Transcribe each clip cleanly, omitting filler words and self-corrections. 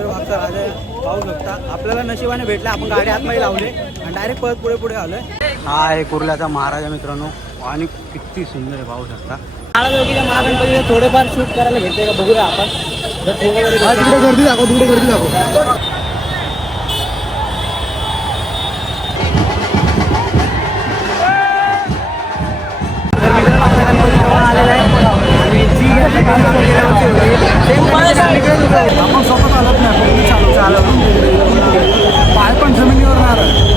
सुंदर वागचा राजा पाहू शकता. आपल्याला नशिबाने भेटले, आपण गाडी आतमध्ये लावले आणि डायरेक्ट परत पुढे पुढे आलोय. हा आहे कुर्ल्याचा महाराजा मित्रांनो आणि किती सुंदर आहे पाहू शकता. महागणपतीला थोडेफार शूट करायला भेटते का बघूया आपण. तिकडे गर्दी दाखव, तिकडे गर्दी दाखव. आपण सोबत आलत नाही, चालू चालू पाय पण जमिनीवर नाही.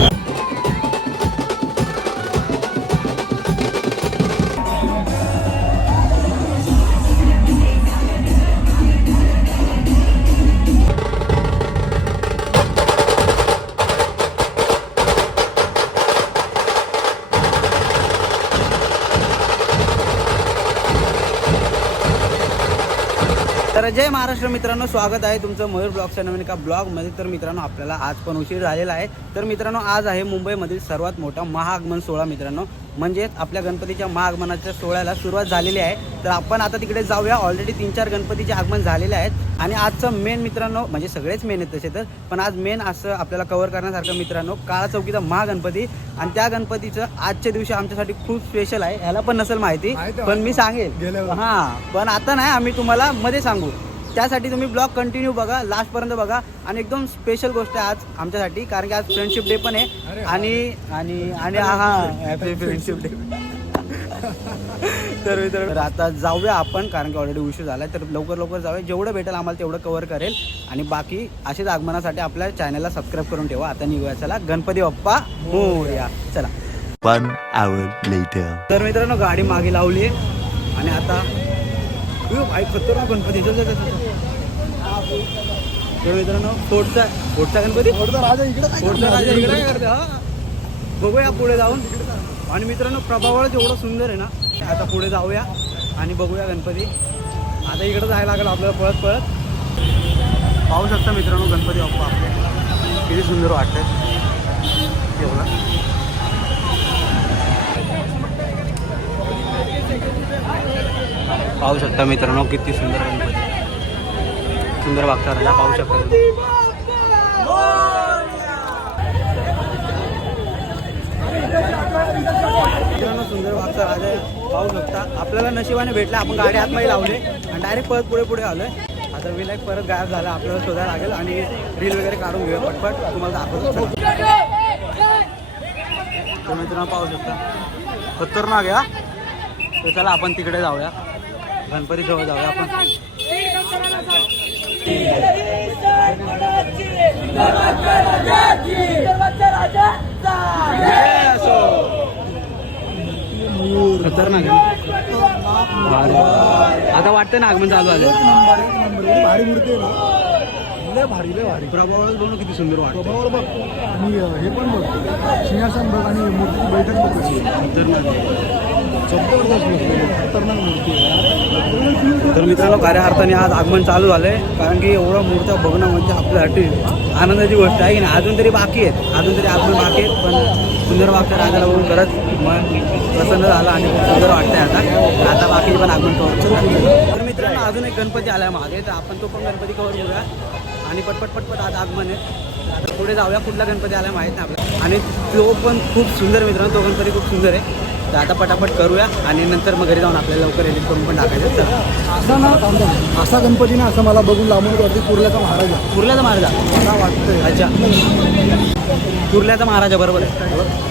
तर जय महाराष्ट्र मित्रांनो, स्वागत आहे तुमचं मयूर ब्लॉगच्या नवीन एका ब्लॉगमध्ये. तर मित्रांनो आपल्याला आज पण उशीर झालेला आहे. तर मित्रांनो आज आहे मुंबईमधील सर्वात मोठा महाआगमन सोहळा मित्रांनो, म्हणजेच आपल्या गणपतीच्या महाआगमनाच्या सोहळ्याला सुरुवात झालेली आहे. तर आपण आता तिकडे जाऊया. ऑलरेडी 3-4 गणपतीचे आगमन झालेले आहेत आणि आजचं मेन मित्रांनो, म्हणजे सगळेच मेन आहेत तसे तर, पण आज मेन असं आपल्याला कव्हर करण्यासारखं मित्रांनो काळा चौकीचा महागणपती. आणि त्या गणपतीचं आजच्या दिवशी आमच्यासाठी खूप स्पेशल आहे. ह्याला पण नसेल माहिती, पण मी सांगेल. हां, पण आता नाही, आम्ही तुम्हाला मध्ये सांगू. त्यासाठी तुम्ही ब्लॉग कंटिन्यू बघा, लास्टपर्यंत बघा. आणि एकदम स्पेशल गोष्ट आहे आज आमच्यासाठी, कारण की आज फ्रेंडशिप डे पण आहे. आणि हॅपी फ्रेंडशिप डे. तर आता जाऊया आपण, कारण की ऑलरेडी उशीर झाला. तर लवकर जाऊया, जेवढं भेटेल आम्हाला तेवढं कव्हर करेल. आणि बाकी असेच आगमनासाठी आपल्या चॅनलला सबस्क्राईब करून ठेवा. आता निघूया, चला गणपती बाप्पा मोरया. चला. 1 hour later. तर मित्रांनो गाडी मागे लावली आणि आता खतरनाक गणपती. तर मित्रांनो फोडचा गणपती, फोडचा राजा इकडे काय करते. हा बघूया पुढे जाऊन. आणि मित्रांनो प्रभावळ एवढं सुंदर आहे ना. आता पुढे जाऊया आणि बघूया गणपती. आता इकडे जायला लागेल आपल्याला पळत. पाहू शकता मित्रांनो गणपती बाप्पा आपले किती सुंदर वाटतंय एवढं. पाहू शकता मित्रांनो किती सुंदर गणपती, सुंदर वागता राजा पाहू शकता. मित्रांनो सुंदर वागता राजा पाहू शकता. आपल्याला नशिबाने भेटले, आपण गाडी आतमध्ये लावले आणि डायरेक्ट परत पुढे आलोय. आता विनायक परत गायब झाला, आपल्याला शोधायला लागेल आणि रील वगैरे काढून घेऊया पटपट, तुम्हाला दाखवतो. तर मित्रांनो पाहू शकता खतरनाक आहे. तर चला आपण तिकडे जाऊया, गणपती जवळ जाऊया आपण. खतरनाक आता वाटतं ना आगमन चालू आलं. भारी मूर्ती लय भारी प्रभावळ बघून किती सुंदर वाटतं. प्रभावळ बघ आणि हे पण बघ, सिंहासन बघ आणि मूर्ती बैठक बघ कशी जबरदस्त मूर्ती, खतरनाक मूर्ती आहे. तर मित्रांनो खऱ्या अर्थाने आज आगमन चालू झालंय, कारण की एवढं मूर्त्या बघणं म्हणजे आपल्यासाठी आनंदाची गोष्ट आहे की नाही. अजून तरी बाकी आहेत, आगमन बाकी आहेत, पण सुंदर वागच्या राजाला बघून खरंच मन प्रसन्न झालं आणि सुंदर वाटतंय. आता बाकीचे पण आगमन कव्हर. तर मित्रांनो अजून एक गणपती आलाय मागे, तर आपण तो पण गणपती कव्हर करूया. आणि पटपट आज आगमन आहे. आता पुढे जाऊया, कुठला गणपती आलाय माहीत नाही आपल्याला. आणि तो पण खूप सुंदर मित्रांनो, तो गणपती खूप सुंदर आहे. तर आता पटापट करूया आणि नंतर मग घरी जाऊन आपल्याला लवकर एडिट करून पण टाकायचं. असा गणपती ना, असं मला बघून लांबून वाटते कुर्ल्याचा महाराजा. कुर्ल्याचा महाराजा मला वाटतंय. अच्छा, कुर्ल्याचा महाराजा बरोबर आहे.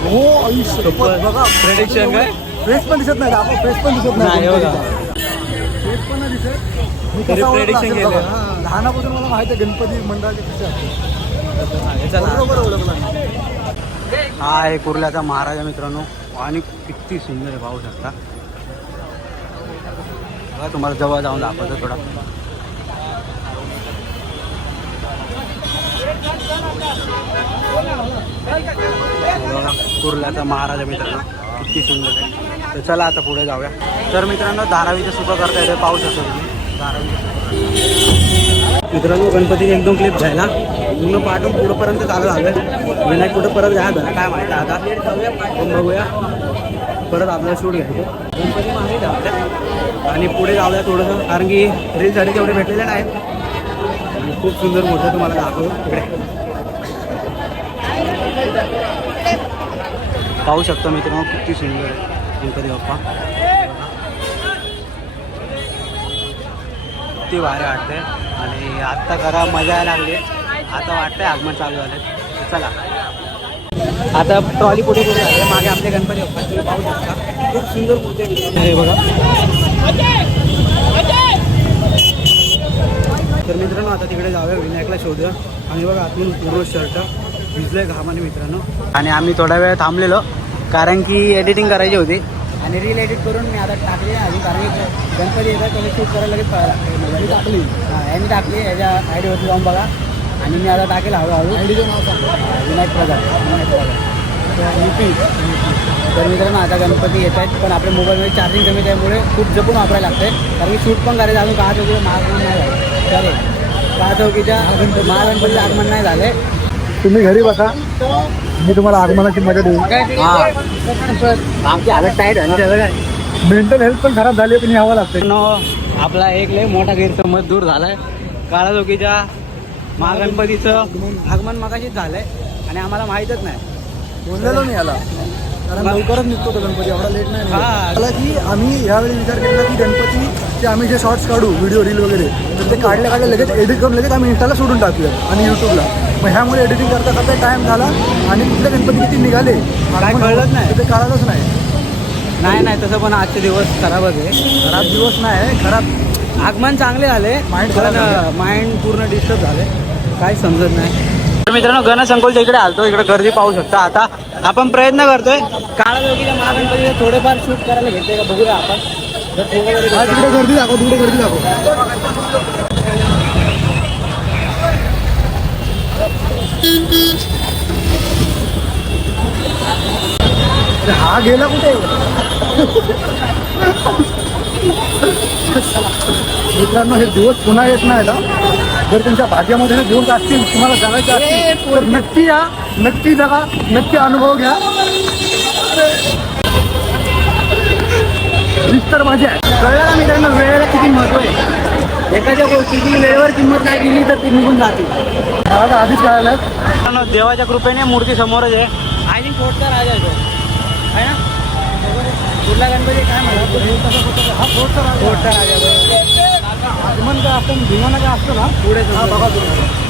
हो आयुष्य बघा प्रेडिक्शन काय, फेस पण दिसत नाही, आपण फेस पण दिसत नाही. फेस पण नाही दिसत. मी तरी कसं prediction ओळखलं केलं. असेल बघा. लहानापासून मला माहिती आहे गणपती मंडळाचे कसे असतात. बरोबर ओळखला. हा आहे कुर्ल्याचा महाराजा मित्रांनो आणि किती सुंदर आहे पाहू शकता. तुम्हाला जवळ जाऊन दाखवतो थोडा. कुर्ल्याचा महाराजा मित्रांनो किती सुंदर आहे. तर चला आता पुढे जाऊया. तर मित्रांनो धारावीचं सुद्धा करता येतं, पाहू शकतो तुम्ही धारावी. मित्रांनो गणपतीने एकदम क्लिप घ्यायला पूर्ण पाठवून पुढंपर्यंत चालू झालं. विनायक कुठं परत जायला झाला काय माहिती. आता पण बघूया, परत आपल्याला शूट घ्यायचं. गणपती मागे आपल्या आणि पुढे जाऊया थोडंसं, कारण की रीलसाठी तेवढे भेटलेले नाहीत. खूप सुंदर मोठं तुम्हाला दाखवू इकडे पाहू शकता मित्रांनो किती सुंदर आहे गणपती बाप्पा किती भारी वाटते आणि आत्ता करा मजा यायला लागली आता वाटतंय आगमन चालू झालं चला आता ट्रॉली पुढे पुढे आहे मागे आपले गणपती बाप्पा तुम्ही पाहू शकता खूप सुंदर मूर्ती आहे बघा तर मित्रांनो आता तिकडे जाऊया विनायकला शोधूया आणि बघा आतून पूर्ण शर्ट भिजलंय घामाने मित्रांनो आणि आम्ही थोडा वेळ थांबलेलो कारण की एडिटिंग करायची होती आणि रील एडिट करून मी आता टाकली अजून कारण की गणपती येतात त्याला शूट करायला लगेच लागते टाकली यांनी टाकली याच्या आयडीवरती जाऊन बघा आणि मी आता टाकेल हळूहळू आयडीचं नाव सांगतो विनायक प्रसाद युपी तर मित्रांनो आता गणपती येत आहेत पण आपल्या मोबाईलमध्ये चार्जिंग कमी त्यामुळे खूप जपून वापरायला लागते कारण की शूट पण करायचं अजून का चौकीचं महागमन नाही झालं चालेल का चौकीच्या महागणपतीचं आगमन नाही झाले तुम्ही घरी बसा मी तुम्हाला आगमनाची मजा देऊ आमची हालत टाईट आणि त्याचं काय मेंटल हेल्थ पण खराब झाली पण यावं लागतं आपला एक लय मोठा गैरसमज दूर झालाय काळा चौकीच्या महागणपतीचं आगमन मगाशीच झालंय आणि आम्हाला माहीतच नाही बोललेलो मी याला कारण लवकरच निघतो तो गणपती एवढा लेट नाही हा. मला की आम्ही यावेळी विचार केला की गणपतीचे आम्ही जे शॉर्ट्स काढू व्हिडिओ रील वगैरे तर ते काढल्या लगेच एडिट करून लगेच आम्ही इंस्टाला सोडून टाकूया आणि यूट्यूबला मग ह्यामुळे एडिटिंग करता करता टाइम झाला आणि कुठले गणपती किती निघाले काय कळलंच नाही. ते कळालंच नाही नाही तसं पण आजचे दिवस खराबच आहे खराब दिवस नाही खराब आगमन चांगले झाले Mind पण खराब माइंड पूर्ण डिस्टर्ब झाले काय समजत नाही तर मित्रांनो गणसंकुलच्या इकडे आलतो इकडे गर्दी पाहू शकता आता आपण प्रयत्न करतोय काळा चौकीच्या महागणपतीचे थोडेफार शूट करायला घेते का बघूया आपण जर थोडं जरी हा, तिकडे गर्दी दाखव तिकडे गर्दी दाखव हा गेला कुठे मित्रांनो हे दिवस पुन्हा येत नाही ना जर तुमच्या भाग्यामध्ये हे दिवस असतील तुम्हाला जगायचे असतील तर नक्की या नक्की जगा नक्की अनुभव घ्या तर माझी आहे कळलं ना मित्रांनो वेळेला किती महत्व आहे एखाद्या गोष्टीची वेळेवर किंमत नाही दिली तर ती निघून जाते मला तर आधीच कळालं देवाच्या कृपेने मूर्ती समोरच आहे आय थिंक फोर्टचा राजा आहे तो आहे ना कुठला गणपती काय म्हणा हा फोर्टचा राजा आगमन काय असतं विमाना काय असतं ना पुढे हा बघा तुम्ही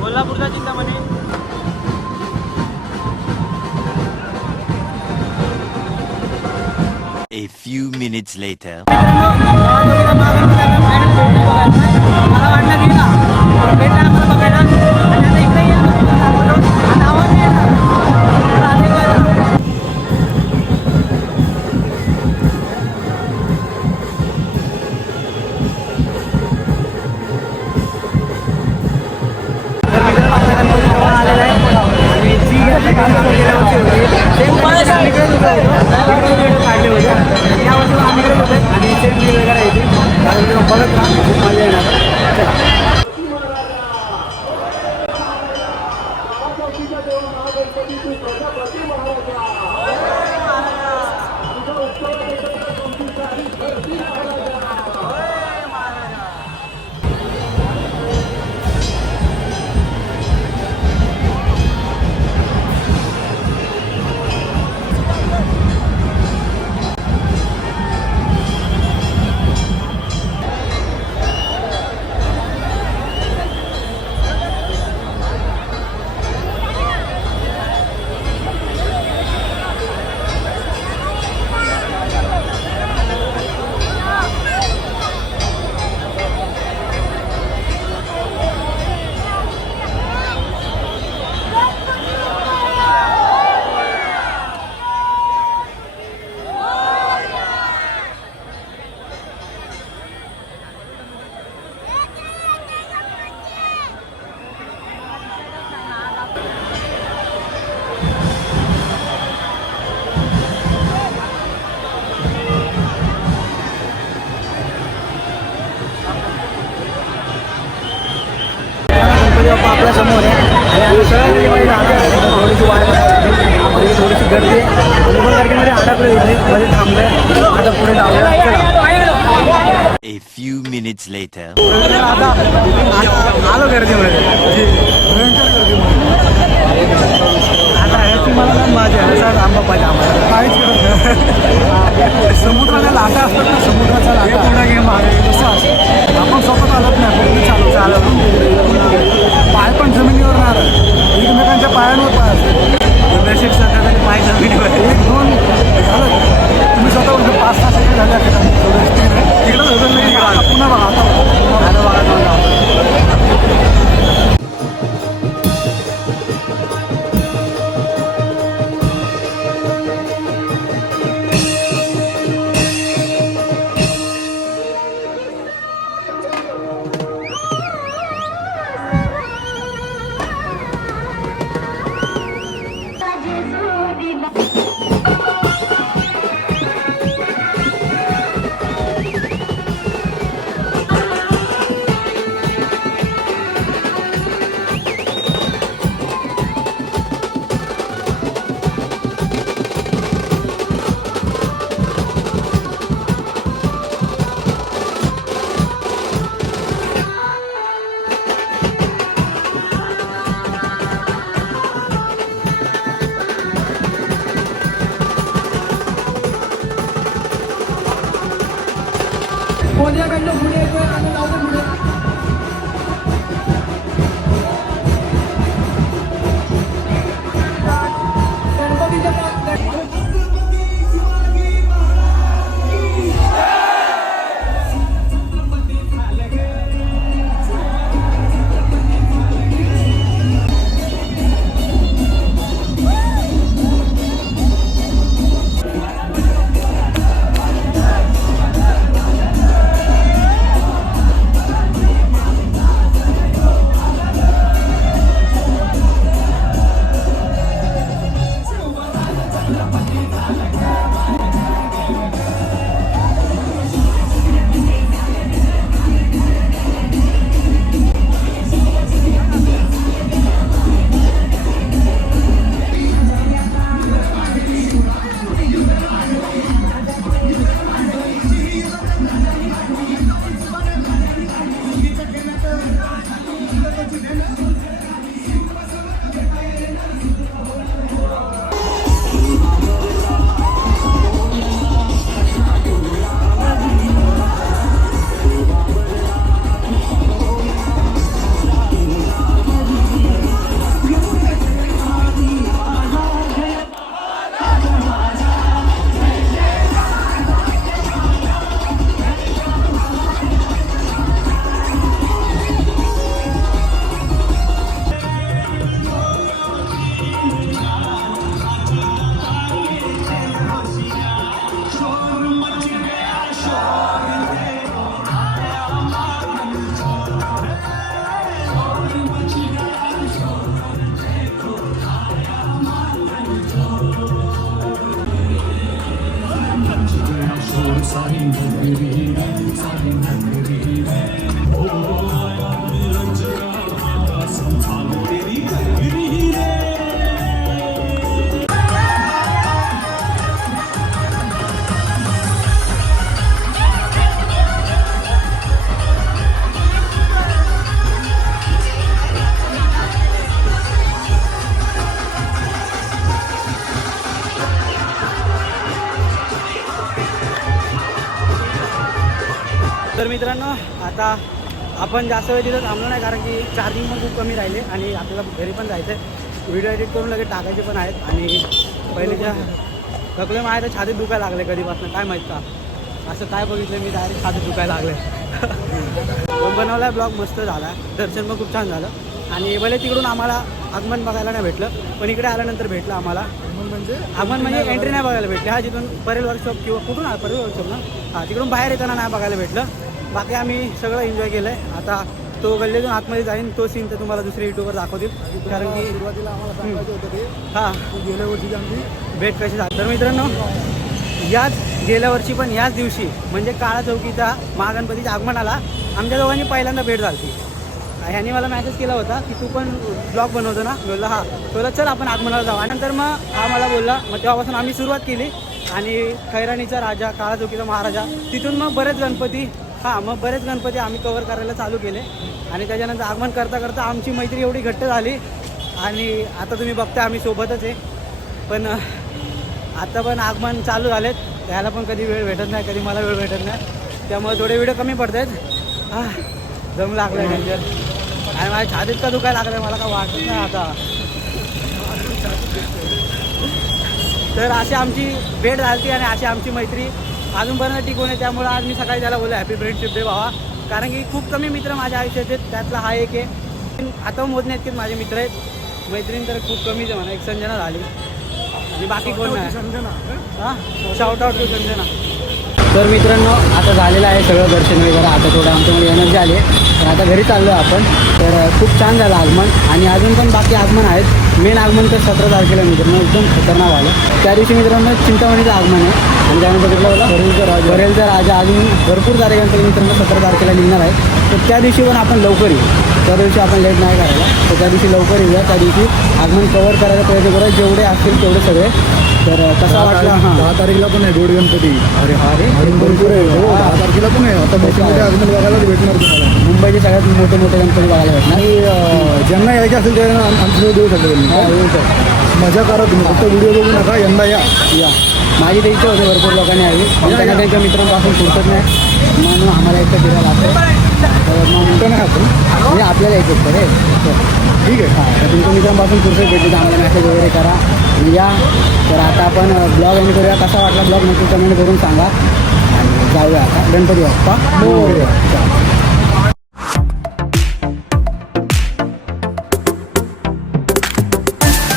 कोल्हापूरचा Chintamani A few minutes later. आपल्या समोर आहे आणि आम्ही सगळ्यांमध्ये थोडीशी वाट थोडीशी गर्दी आहे तारखेमध्ये अडकलो इथे मध्ये थांबलोय आता पुढे जाऊया. A few minutes later. आता आलो गर्दीमध्ये आता ह्याची मला ना माझ्या असा आंबा पाहिजे आम्हाला काहीच करत नाही. समुद्राला लाटा असतात ना समुद्राचा लाटा पुढे गेम आहे तसं असं आपण सोबत आलत नाही आपण चालत पाय पण जमिनीवर नाही राहत. एकमेकांच्या पायांवर पाय असतात. नशीब सध्या तरी पाय जमिनीवर एक दोन झालं तुम्ही स्वतः 5-6 सेकंड झाले असते तिकडं पुन्हा बघा आता बघा मित्रांनो आता आपण जास्त वेळ तिथं थांबलो नाही, कारण की चार्जिंग पण खूप कमी राहिले आणि आपल्याला घरी पण जायचं आहे. व्हिडिओ एडिट करून लगेच टाकायचे पण आहेत. आणि पहिले ज्या थकले माझ्या तर छातीत दुखायला लागले कधीपासून काय माहीत का, असं काय बघितलं मी डायरेक्ट छातीत दुखायला लागले. पण बनवला ब्लॉग मस्त झाला, दर्शन पण खूप छान झालं. आणि भले तिकडून आम्हाला आगमन बघायला नाही भेटलं, पण इकडे आल्यानंतर भेटलं आम्हाला. आगमन म्हणजे एंट्री नाही बघायला भेटली. हा जिथून परेल वर्कशॉप किंवा कुठून परेल वर्कशॉप ना, हां तिकडून बाहेर येताना नाही बघायला भेटलं. बाकी आम्ही सगळं एन्जॉय केलं आहे. आता तो गल्लीतून आतमध्ये जाईन, तो सीन तर तुम्हाला दुसऱ्या यूट्यूबवर दाखवतील, कारण की सुरुवातीला आम्हाला सांगायचं होतं ते हां गेल्या वर्षी आमची भेट कशी झाली. तर मित्रांनो याच गेल्या वर्षी पण याच दिवशी म्हणजे काळा चौकीचा महागणपतीच्या आगमनाला आमच्या दोघांनी पहिल्यांदा भेट झाली. ह्यानी मला मेसेज केला होता की तू पण ब्लॉग बनवतो ना, बोलला हां. बोलला चल आपण आगमनाला जाऊ. आणि नंतर मग हा मला बोलला, मग तेव्हापासून आम्ही सुरुवात केली. आणि खैराणीचा राजा, काळा चौकीचा महाराजा, तिथून मग बरेच गणपती आम्ही कवर करायला चालू केले. आणि त्याच्यानंतर आगमन करता करता आमची मैत्री एवढी घट्ट झाली. आणि आता तुम्ही बघता आम्ही सोबतच आहे. पण आता पण आगमन चालू झालेत, त्याला पण कधी वेळ भेटत नाही, कधी मला वेळ भेटत नाही, त्यामुळे थोडे व्हिडिओ कमी पडत आहेत. दम लागला आहे डेंजर. आणि माझ्या छातीत का दुखायला लागलं आहे, मला काय वाटत नाही आता. तर अशी आमची भेट झाली आणि अशी आमची मैत्री अजूनपर्यंत टिकून आहे. त्यामुळे आज मी सकाळी त्याला बोललो हॅपी फ्रेंडशिप डे भावा, कारण की खूप कमी मित्र माझ्या आयुष्यात आहेत, त्यातला हा एक आहे. आता मोजणे आहेत की माझे मित्र आहेत, मैत्रीण तर खूप कमीच आहे म्हणा. एक संजना झाली आणि बाकी कोण नाही. हां शाउट आउट टू संजना. तर मित्रांनो आता झालेलं आहे सगळं दर्शन वगैरे. आता थोडं आमच्यामध्ये एनर्जी आली आहे, तर आता घरी चाललो आहे आपण. तर खूप छान झालं आगमन. आणि अजून पण बाकी आगमन आहेत. मेन आगमन तर 17 तारखेला मित्रांनो एकदम खतरनाक आलं. त्या दिवशी मित्रांनो चिंतामणीचं आगमन आहे. आणि त्यानंतर कुठलं बोला बरेलचा राजा. अजून भरपूर तारखेनंतर मित्रांनो 17 तारखेला निघणार आहे. तर त्या दिवशी पण आपण लवकर येऊ, त्या दिवशी आपण लेट नाही करायला. तर त्या दिवशी लवकर येऊया. त्या दिवशी आगमन कवर करायचा प्रयत्न करूया, जेवढे असतील तेवढे सगळे. तर कसा वाटला. हां 10 तारखेला पण आहे गोड गणपती. अरे हा रे अजून भरपूर आहे. हो 10 तारखेला पण आहे. आता मोठे मोठे आगमन बघायलाच भेटणार तुम्हाला. मुंबईचे सगळ्यात मोठे मोठे गणपती बघायला भेटणार. आणि ज्यांना यायचे असेल त्यांना आमचं देऊ शकतो. हा येऊ शकतो. मजा करा तुम्ही, फक्त व्हिडिओ बघू नका. यंदा या. माझी तर इच्छा होती भरपूर लोकांनी यावी, पण त्यांना त्यांच्या मित्रांपासून सुटत नाही, म्हणून आम्हाला एकटं फिरायला लागतं. तर मग म्हणतो नाही आपण म्हणजे आपल्याला एक एकटं रे. ठीक आहे. हां तर तुमच्या मित्रांपासून फुरसत भेटली तर आम्हाला मेसेज वगैरे करा आणि या. तर आता आपण ब्लॉग एंड करूया. कसा वाटला ब्लॉग नक्की कमेंट करून सांगा. आणि जाऊया आता गणपती बाप्पा मोरया.